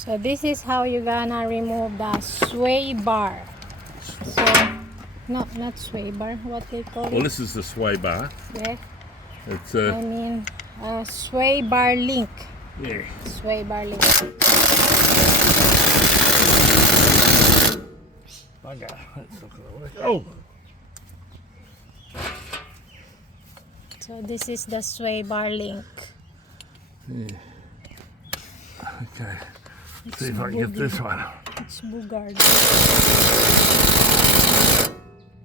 So this is how you're gonna remove the sway bar. So, no, not sway bar, what they call it? Well, this is the sway bar. Yeah, It's I mean, sway bar link. yeah. Sway bar link. Bugger. That's not gonna work. Oh. So this is the sway bar link. Yeah. Okay. See if I can get this one. It's boogard.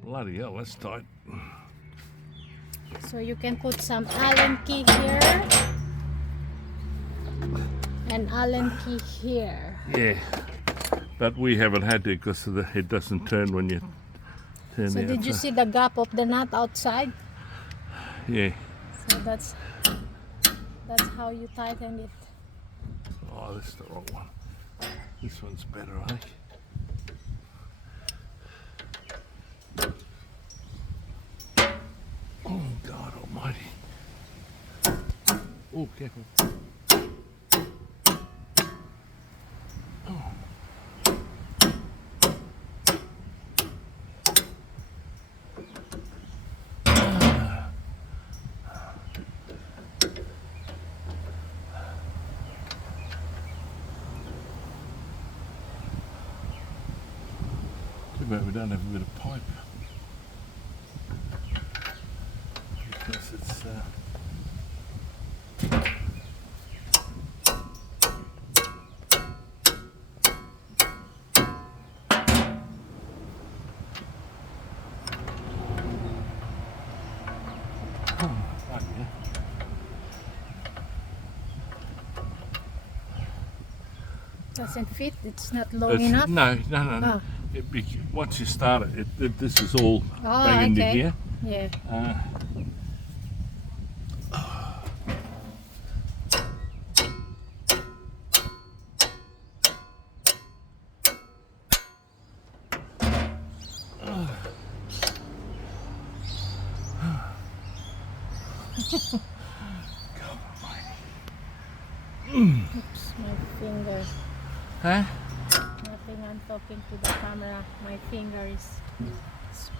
Bloody hell, that's tight. So you can put some Allen key here and Allen key here. Yeah. But we haven't had to because it doesn't turn when you turn So the did you outside. see the gap of the nut outside? Yeah. So that's how you tighten it. Oh, this is the wrong one. This one's better, I think. Oh, God almighty. Oh, careful. Too bad we don't have a bit of pipe. Because it's right, yeah. Doesn't fit, it's not long It's- enough. No. Oh. Once you start it, this is all Oh, bang into okay. here. Yeah. Oops, my finger. Huh? Nothing, I'm talking to the camera. My finger is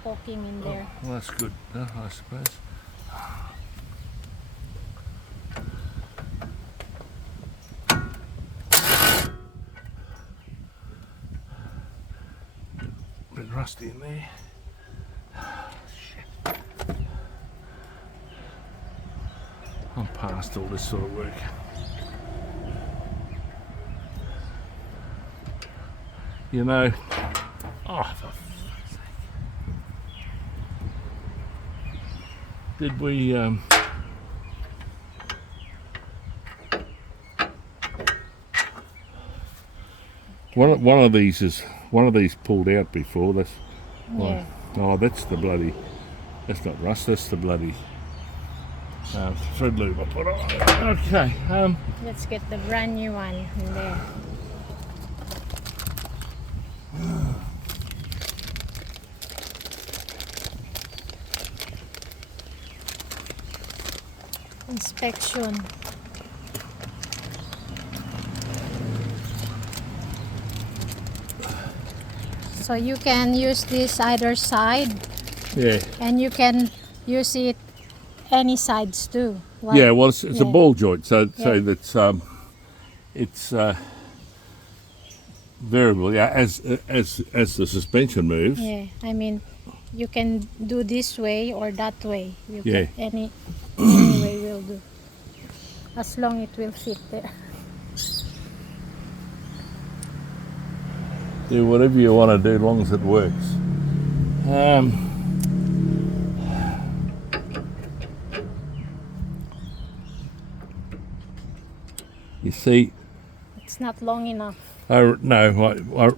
poking in there. Well, that's good, I suppose. Bit rusty in there. Shit. I'm past all this sort of work. You know, oh, for fuck's sake. Did we, one of these pulled out before. That's Yeah. oh, that's the bloody. That's not rust. That's the bloody thread loop I put on. Okay. Let's get the brand new one in there. Inspection. So you can use this either side, Yeah. and you can use it any sides too. Like- Yeah. Well, it's a yeah. ball joint, so Yeah. that's it's variable. Yeah. As the suspension moves. Yeah, I mean, you can do this way or that way. You Yeah. can, any way will do, as long it will fit there. Do whatever you want to do, as long as it works. You see, It's not long enough. I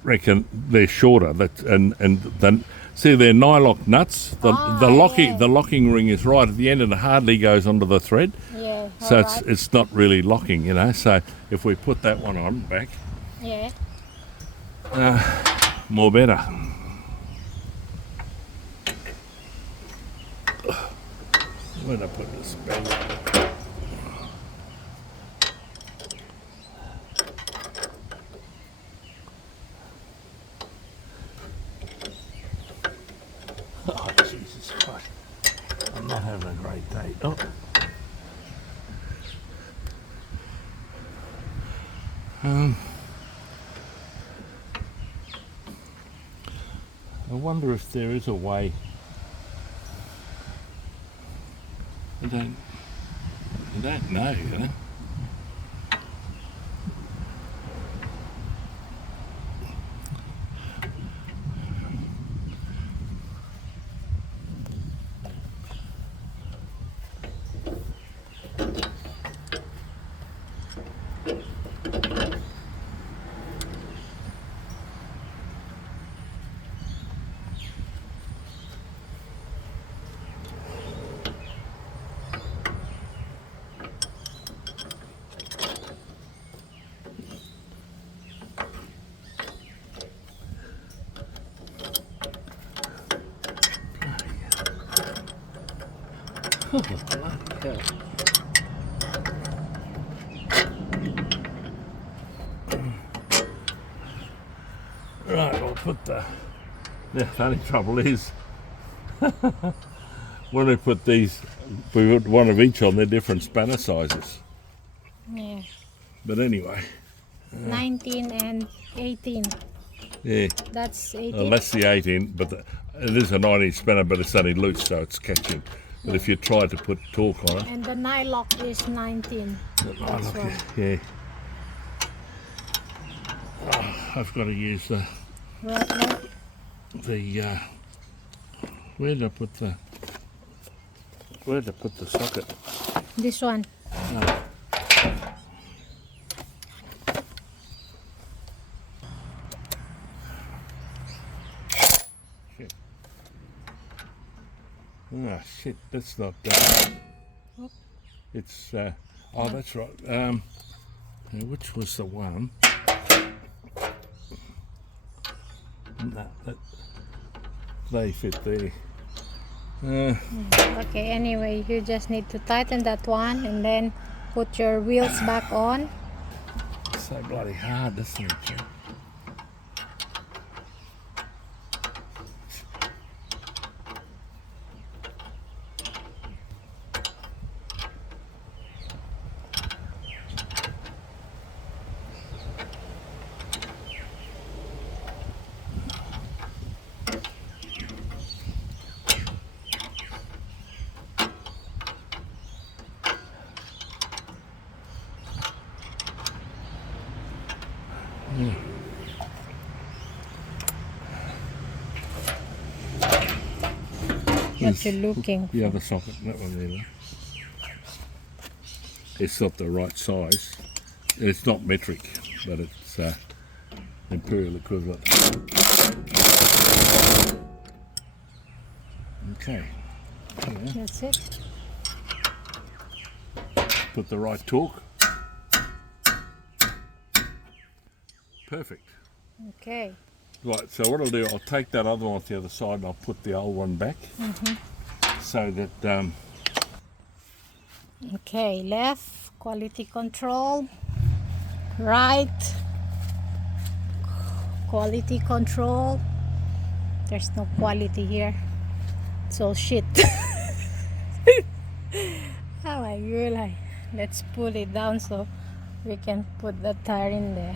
reckon they're shorter. And then see they're nylock nuts. Yeah. The locking ring is right at the end, and it hardly goes onto the thread. Yeah. So alright. it's not really locking, you know. So if we put that one on back, Yeah. more better. Where'd I put this back? not having a great day. Oh. I wonder if there is a way. I don't know, you know. Oh, bloody hell. Right, I'll put the only trouble is when we put these, we put one of each on, they're different spanner sizes. Yeah. But anyway. 19 and 18. Yeah. That's 18. Well, that's the 18, but it is a 19 spanner, but it's only loose, so it's catching. But if you try to put torque on it, And the nylock is 19. That's why. yeah. Oh, I've got to use the Right. where did I put the socket? This one. No. Shit. Ah, shit, that's not Oh. it's oh, that's right. Which was the one? No, they fit there. Okay, anyway, you just need to tighten that one and then put your wheels back on. So bloody hard, isn't it? What you're looking The other socket, that one there. It's not the right size. It's not metric, but it's imperial equivalent. Okay. Yeah. That's it. Put the right torque. Perfect. Okay. Right, so what I'll do, I'll take that other one off the other side and I'll put the old one back so that Okay, left, quality control. Right, quality control. There's no quality here. It's all shit. Oh my god. Let's pull it down so we can put the tire in there.